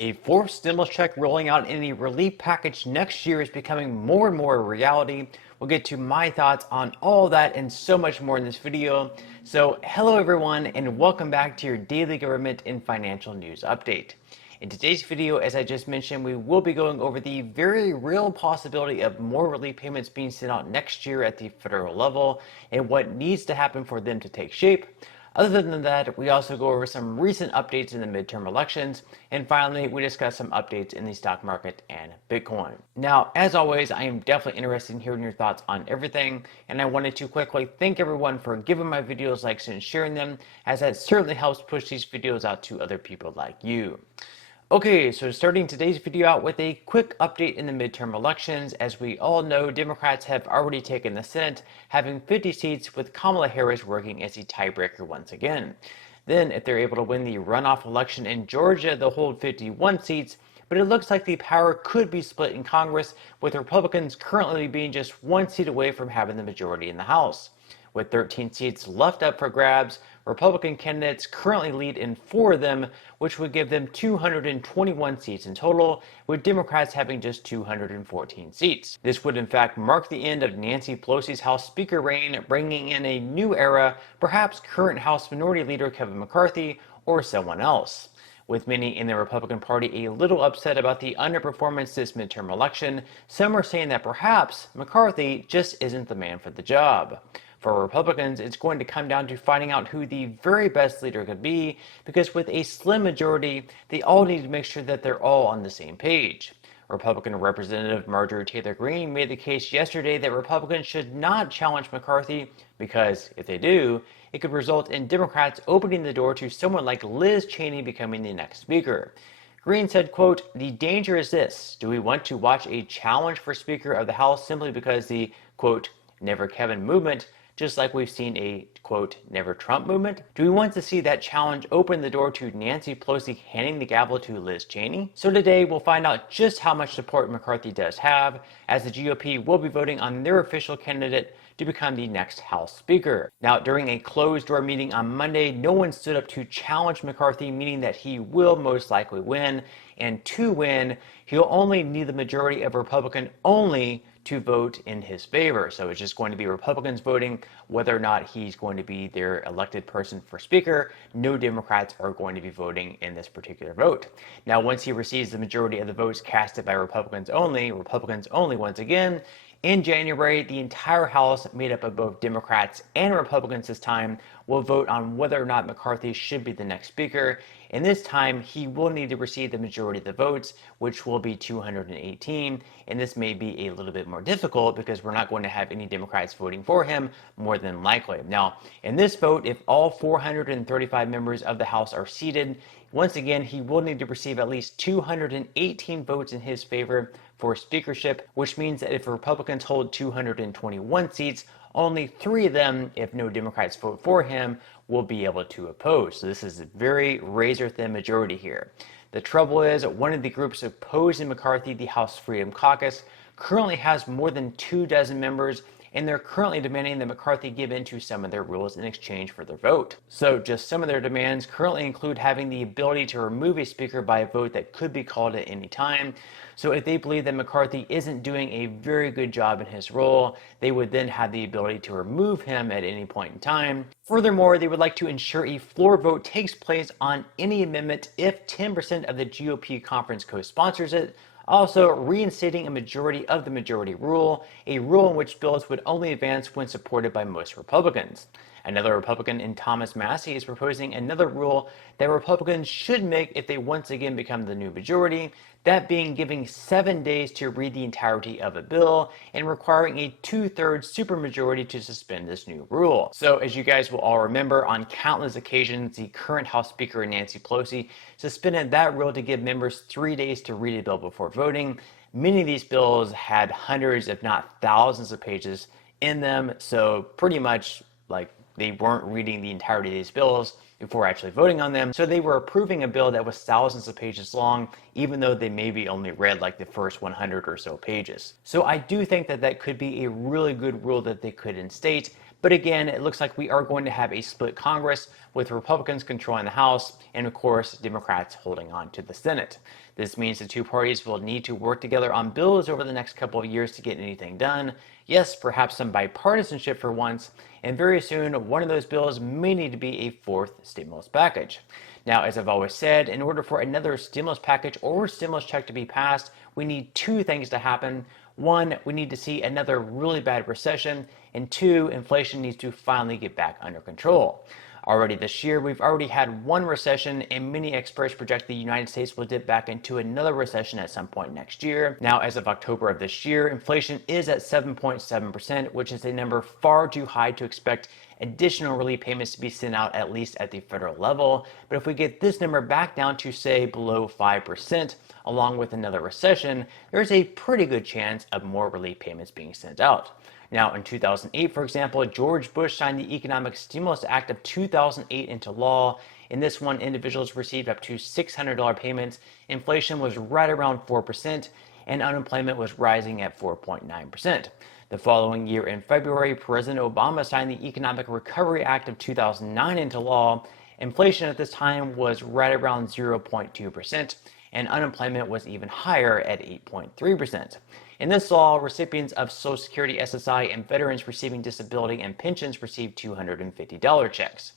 A fourth stimulus check rolling out in a relief package next year is becoming more and more a reality. We'll get to my thoughts on all that and so much more in this video. So hello everyone and welcome back to your daily government and financial news update. In today's video, as I just mentioned, we will be going over the very real possibility of more relief payments being sent out next year at the federal level and what needs to happen for them to take shape. Other than that, we also go over some recent updates in the midterm elections, and finally, we discuss some updates in the stock market and Bitcoin. Now, as always, I am definitely interested in hearing your thoughts on everything, and I wanted to quickly thank everyone for giving my videos likes and sharing them, as that certainly helps push these videos out to other people like you. Okay, so starting today's video out with a quick update in the midterm elections. As we all know, Democrats have already taken the Senate, having 50 seats, with Kamala Harris working as a tiebreaker once again. Then, if they're able to win the runoff election in Georgia, they'll hold 51 seats, but it looks like the power could be split in Congress, with Republicans currently being just one seat away from having the majority in the House. With 13 seats left up for grabs, Republican candidates currently lead in 4 of them, which would give them 221 seats in total, with Democrats having just 214 seats. This would in fact mark the end of Nancy Pelosi's House Speaker reign, bringing in a new era, perhaps current House Minority Leader Kevin McCarthy or someone else. With many in the Republican Party a little upset about the underperformance this midterm election, some are saying that perhaps McCarthy just isn't the man for the job. For Republicans, it's going to come down to finding out who the very best leader could be, because with a slim majority, they all need to make sure that they're all on the same page. Republican Representative Marjorie Taylor Greene made the case yesterday that Republicans should not challenge McCarthy because, if they do, it could result in Democrats opening the door to someone like Liz Cheney becoming the next speaker. Greene said, quote, "The danger is this. Do we want to watch a challenge for Speaker of the House simply because the, quote, Never Kevin movement, just like we've seen a, quote, Never Trump movement? Do we want to see that challenge open the door to Nancy Pelosi handing the gavel to Liz Cheney?" So today we'll find out just how much support McCarthy does have, as the GOP will be voting on their official candidate to become the next House Speaker. Now, during a closed-door meeting on Monday, no one stood up to challenge McCarthy, meaning that he will most likely win. And to win, he'll only need the majority of Republican only to vote in his favor. So it's just going to be Republicans voting whether or not he's going to be their elected person for Speaker. No Democrats are going to be voting in this particular vote. Now, once he receives the majority of the votes casted by Republicans only once again, in January, the entire House, made up of both Democrats and Republicans this time, will vote on whether or not McCarthy should be the next Speaker. And this time, he will need to receive the majority of the votes, which will be 218. And this may be a little bit more difficult because we're not going to have any Democrats voting for him, more than likely. Now, in this vote, if all 435 members of the House are seated, once again, he will need to receive at least 218 votes in his favor for speakership, which means that if Republicans hold 221 seats, only 3 of them, if no Democrats vote for him, will be able to oppose. So this is a very razor-thin majority here. The trouble is, one of the groups opposing McCarthy, the House Freedom Caucus, currently has more than 24 members, and they're currently demanding that McCarthy give in to some of their rules in exchange for their vote. So just some of their demands currently include having the ability to remove a speaker by a vote that could be called at any time. So if they believe that McCarthy isn't doing a very good job in his role, they would then have the ability to remove him at any point in time. Furthermore, they would like to ensure a floor vote takes place on any amendment if 10% of the GOP conference co-sponsors it. Also, reinstating a majority of the majority rule, a rule in which bills would only advance when supported by most Republicans. Another Republican in Thomas Massie is proposing another rule that Republicans should make if they once again become the new majority, that being giving 7 days to read the entirety of a bill and requiring a 2/3 supermajority to suspend this new rule. So as you guys will all remember, on countless occasions, the current House Speaker Nancy Pelosi suspended that rule to give members 3 days to read a bill before voting. Many of these bills had hundreds, if not thousands of pages in them, so pretty much like they weren't reading the entirety of these bills before actually voting on them. So they were approving a bill that was thousands of pages long, even though they maybe only read like the first 100 or so pages. So I do think that that could be a really good rule that they could instate, But again, it looks like we are going to have a split Congress with Republicans controlling the House and, of course, Democrats holding on to the Senate. This means the two parties will need to work together on bills over the next couple of years to get anything done. Yes, perhaps some bipartisanship for once, and very soon one of those bills may need to be a fourth stimulus package. Now, as I've always said, in order for another stimulus package or stimulus check to be passed, we need two things to happen. One, we need to see another really bad recession, and two, inflation needs to finally get back under control. Already this year, we've already had one recession, and many experts project the United States will dip back into another recession at some point next year. Now, as of October of this year, inflation is at 7.7%, which is a number far too high to expect additional relief payments to be sent out, at least at the federal level. But if we get this number back down to, say, below 5%, along with another recession, there's a pretty good chance of more relief payments being sent out. Now, in 2008, for example, George Bush signed the Economic Stimulus Act of 2008 into law. In this one, individuals received up to $600 payments. Inflation was right around 4%, and unemployment was rising at 4.9%. The following year, in February, President Obama signed the Economic Recovery Act of 2009 into law. Inflation at this time was right around 0.2%, and unemployment was even higher at 8.3%. In this law, recipients of Social Security, SSI, and veterans receiving disability and pensions received $250 checks.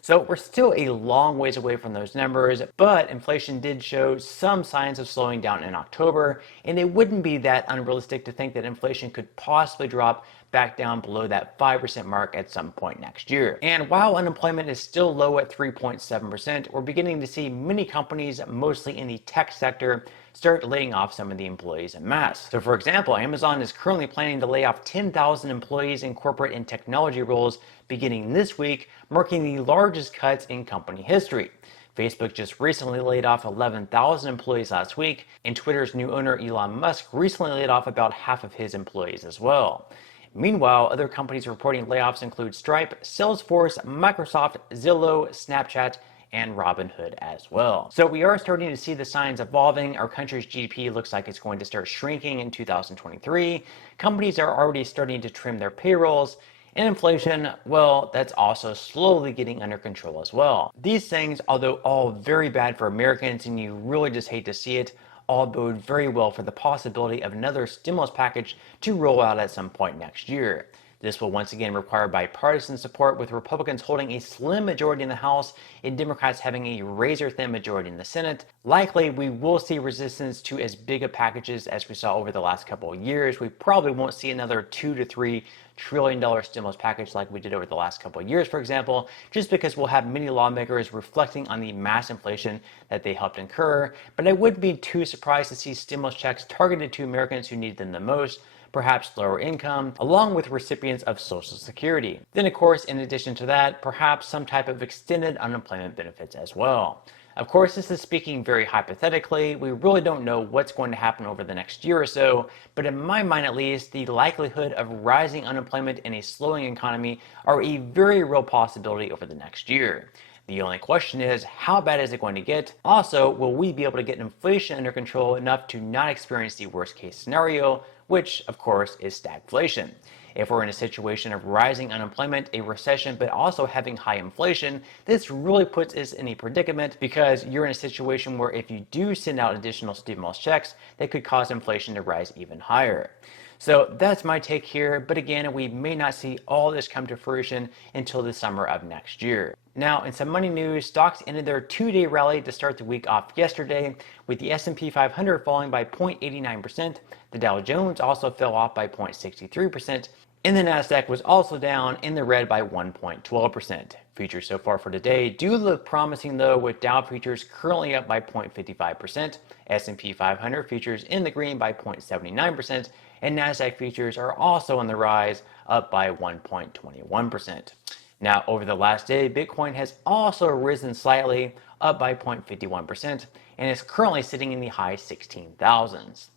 So we're still a long ways away from those numbers, but inflation did show some signs of slowing down in October, and it wouldn't be that unrealistic to think that inflation could possibly drop back down below that 5% mark at some point next year. And while unemployment is still low at 3.7%, we're beginning to see many companies, mostly in the tech sector, start laying off some of the employees en masse. So for example, Amazon is currently planning to lay off 10,000 employees in corporate and technology roles beginning this week, marking the largest cuts in company history. Facebook just recently laid off 11,000 employees last week, and Twitter's new owner Elon Musk recently laid off about half of his employees as well. Meanwhile, other companies reporting layoffs include Stripe, Salesforce, Microsoft, Zillow, Snapchat, and Robinhood as well. So we are starting to see the signs evolving. Our country's GDP looks like it's going to start shrinking in 2023. Companies are already starting to trim their payrolls. And inflation, well, that's also slowly getting under control as well. These things, although all very bad for Americans and you really just hate to see it, all bode very well for the possibility of another stimulus package to roll out at some point next year. This will once again require bipartisan support, with Republicans holding a slim majority in the House and Democrats having a razor-thin majority in the Senate. Likely, we will see resistance to as big of packages as we saw over the last couple of years. We probably won't see another $2 to $3 trillion stimulus package like we did over the last couple of years, for example, just because we'll have many lawmakers reflecting on the mass inflation that they helped incur. But I wouldn't be too surprised to see stimulus checks targeted to Americans who need them the most, perhaps lower income, along with recipients of Social Security. Then, of course, in addition to that, perhaps some type of extended unemployment benefits as well. Of course, this is speaking very hypothetically. We really don't know what's going to happen over the next year or so, but in my mind at least, the likelihood of rising unemployment and a slowing economy are a very real possibility over the next year. The only question is, how bad is it going to get? Also, will we be able to get inflation under control enough to not experience the worst case scenario, which of course is stagflation? If we're in a situation of rising unemployment, a recession, but also having high inflation, this really puts us in a predicament, because you're in a situation where if you do send out additional stimulus checks, that could cause inflation to rise even higher. So that's my take here, but again, we may not see all this come to fruition until the summer of next year. Now, in some money news, stocks ended their two-day rally to start the week off yesterday, with the S&P 500 falling by 0.89%. The Dow Jones also fell off by 0.63%, and the Nasdaq was also down in the red by 1.12%. Futures so far for today do look promising though, with Dow futures currently up by 0.55%, S&P 500 futures in the green by 0.79%, and Nasdaq futures are also on the rise, up by 1.21%. Now, over the last day, Bitcoin has also risen slightly, up by 0.51%, and is currently sitting in the high 16,000s.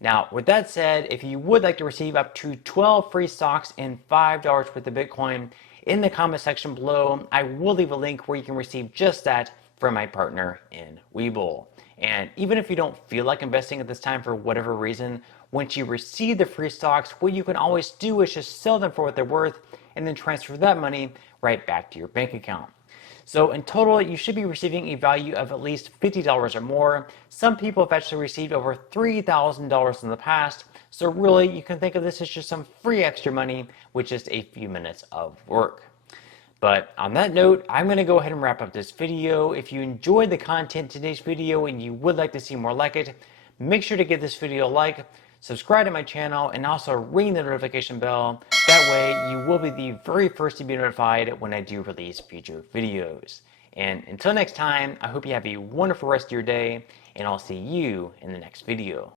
Now, with that said, if you would like to receive up to 12 free stocks and $5 worth of Bitcoin, in the comment section below, I will leave a link where you can receive just that from my partner in Webull. And even if you don't feel like investing at this time for whatever reason, once you receive the free stocks, what you can always do is just sell them for what they're worth and then transfer that money right back to your bank account. So in total, you should be receiving a value of at least $50 or more. Some people have actually received over $3,000 in the past. So really, you can think of this as just some free extra money with just a few minutes of work. But on that note, I'm going to go ahead and wrap up this video. If you enjoyed the content in today's video and you would like to see more like it, make sure to give this video a like, subscribe to my channel, and also ring the notification bell. That way you will be the very first to be notified when I do release future videos. And until next time, I hope you have a wonderful rest of your day, and I'll see you in the next video.